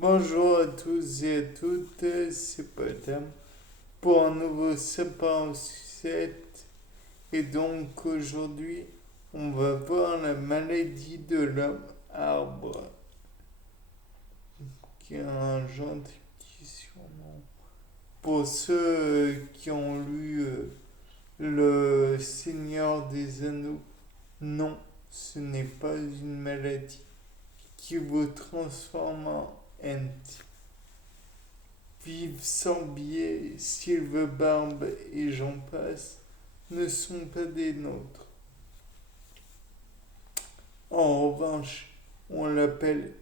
Bonjour à tous et à toutes, c'est Potam pour un nouveau sapin 7. Et donc aujourd'hui, on va voir la maladie de l'homme arbre, qui est un gentil petit surnom. Pour ceux qui ont lu Le Seigneur des Anneaux, non, ce n'est pas une maladie qui vous transforme en Ent. Vive sans biais, Barbe et j'en passe ne sont pas des nôtres. En revanche, on l'appelle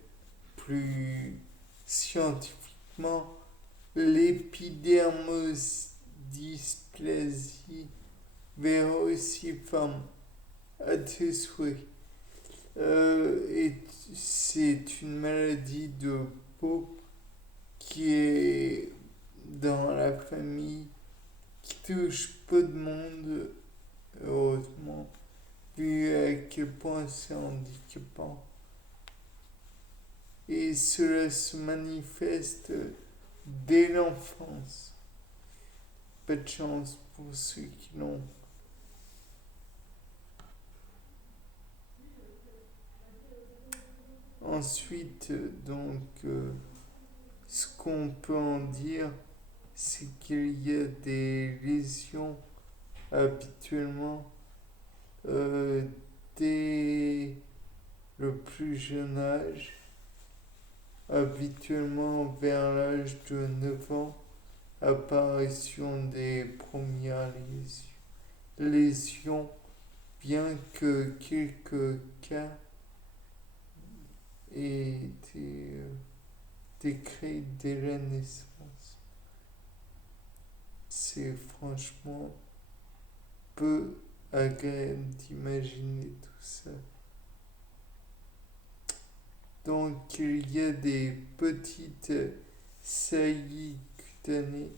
plus scientifiquement l'épidermodysplasie vérociforme à tes souhaits. Et c'est une maladie de peau qui est dans la famille, qui touche peu de monde, heureusement, vu à quel point c'est handicapant. Et cela se manifeste dès l'enfance. Pas de chance pour ceux qui l'ont. Ensuite, ce qu'on peut en dire, c'est qu'il y a des lésions habituellement euh, dès le plus jeune âge, habituellement vers l'âge de 9 ans, apparition des premières lésions, bien que quelques cas aient été décrits dès la naissance. C'est franchement peu agréable d'imaginer tout ça. Donc il y a des petites saillies cutanées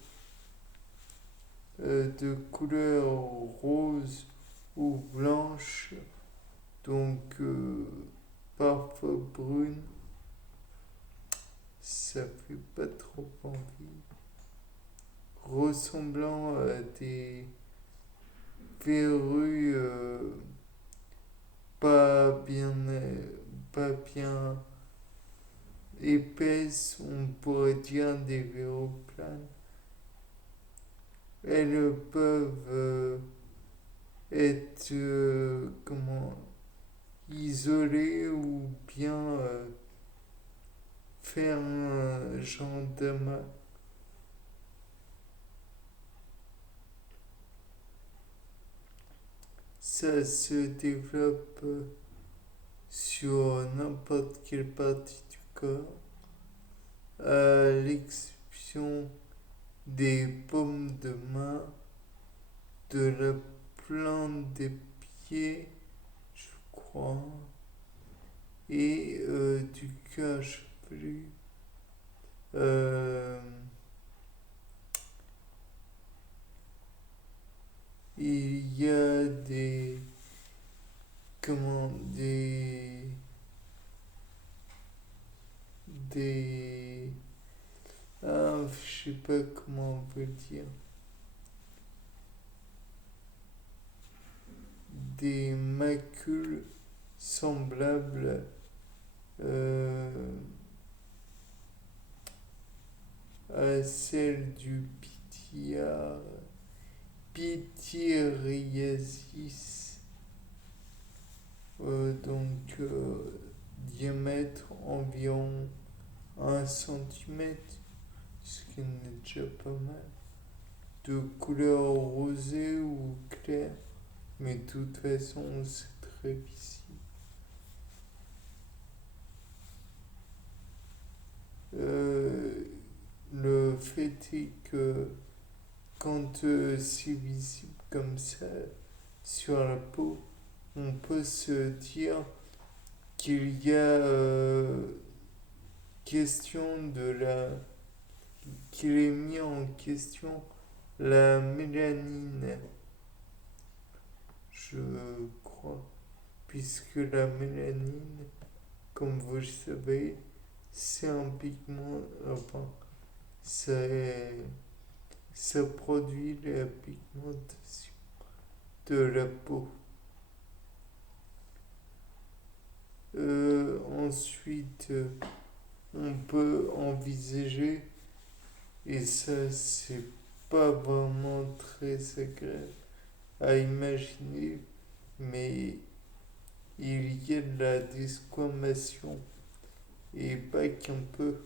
de couleur rose ou blanche, donc parfois brune. Ça fait pas trop envie. Ressemblant à des verrues pas bien, pas bien épaisses, on pourrait dire des verrues planes. Elles peuvent être isolées ou bien faire un genre d'amas. Ça se développe sur n'importe quelle partie du corps, à l'exception des paumes de main, de la plante des pieds, je crois, et du cœur chevelu. Euh, il y a comment, des, je sais pas comment on peut dire, des macules semblables à celles du pityriasis, diamètre environ 1 cm, ce qui n'est déjà pas mal, de couleur rosée ou claire, mais de toute façon c'est très visible. Le fait est que quand c'est visible comme ça sur la peau, on peut se dire qu'il y a question de la qu'il est mis en question la mélanine, je crois, puisque la mélanine, comme vous le savez, c'est un pigment, enfin, ça, ça produit la pigmentation de la peau. Ensuite, on peut envisager, et ça c'est pas vraiment très agréable à imaginer, mais il y a de la desquamation, et pas qu'un peu,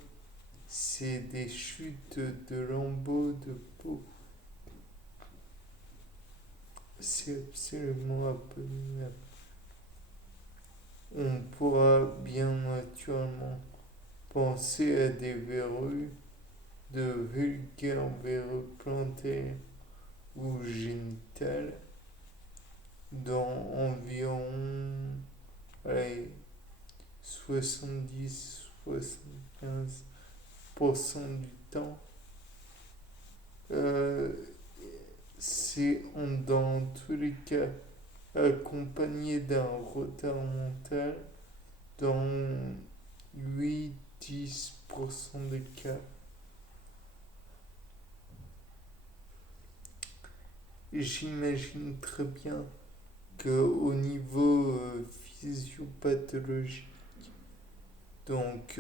c'est des chutes de lambeaux de peau. C'est absolument abominable. On pourra bien naturellement penser à des verrues, de vulgaires verrues plantaires ou génitales dans environ, allez, 70-75% du temps. Euh, c'est dans tous les cas accompagné d'un retard mental dans 8-10% des cas. J'imagine très bien qu'au niveau physiopathologique, donc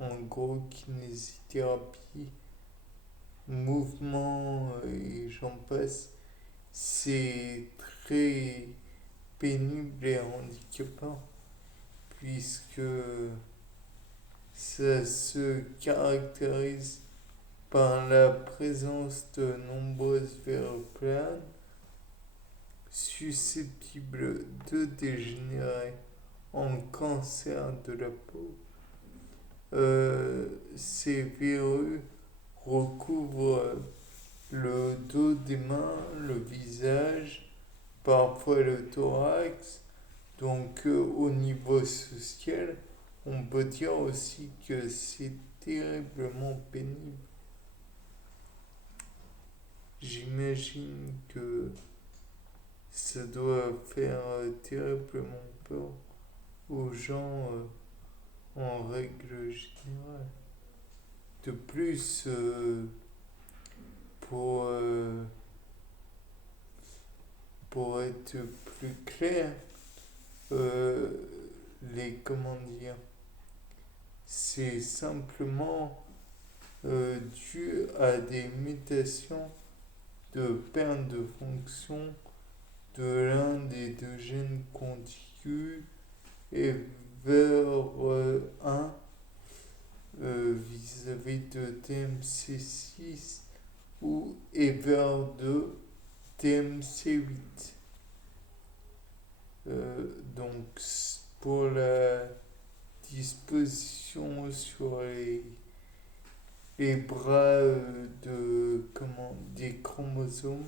en gros kinésithérapie, mouvement et j'en passe, c'est très pénible et handicapant puisque ça se caractérise par la présence de nombreuses verrues planes susceptibles de dégénérer en cancer de la peau. Ces verrues recouvrent le dos des mains, le visage, parfois le thorax. Donc au niveau social, on peut dire aussi que c'est terriblement pénible. J'imagine que ça doit faire terriblement peur aux gens en règle générale. De plus, pour, euh, pour être plus clair, euh, comment dire, c'est simplement dû à des mutations de perte de fonction de l'un des deux gènes contigus et vers un vis-à-vis de TMC6 ou et vers 2 TMC8. Donc pour la disposition sur les bras des chromosomes,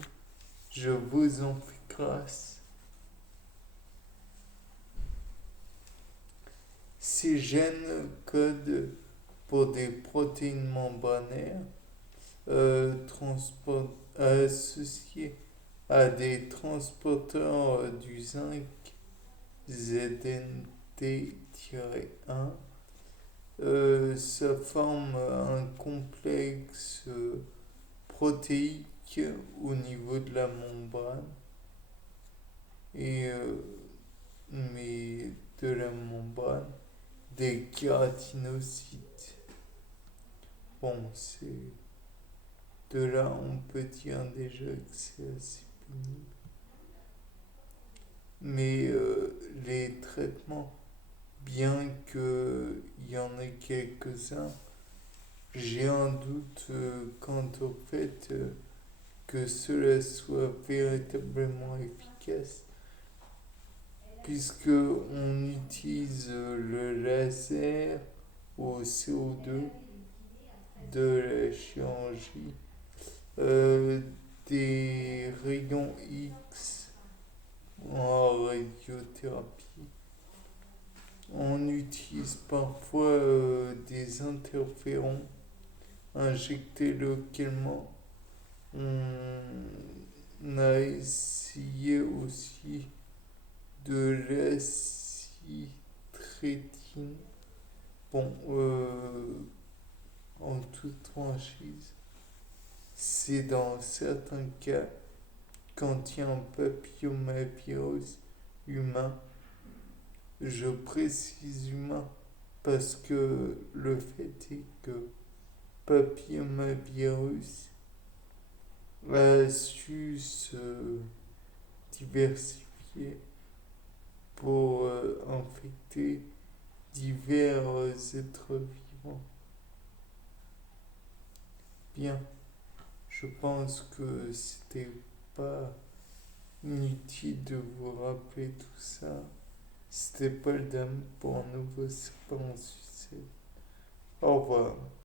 je vous en fais grâce. Ces gènes codent pour des protéines membranaires associées à des transporteurs du zinc ZNT-1. Ça forme un complexe protéique au niveau de la membrane et mais de la membrane des kératinocytes. Bon, c'est de là on peut dire déjà que c'est assez pénible. Mais les traitements, bien qu'il y en ait quelques-uns, j'ai un doute quant au fait que cela soit véritablement efficace, puisque on utilise le laser au CO2 de la chirurgie, des rayons X en radiothérapie. On utilise parfois des interférons injectés localement. On a essayé aussi de l'acitrétine Bon, en toute franchise, c'est dans certains cas, quand il y a un papillomavirus humain, je précise humain parce que le fait est que papillomavirus a su se diversifier pour infecter divers êtres vivants. Bien, je pense que c'était pas inutile de vous rappeler tout ça. C'était Paul Dame pour un nouveau C'est pas un succès. Au revoir.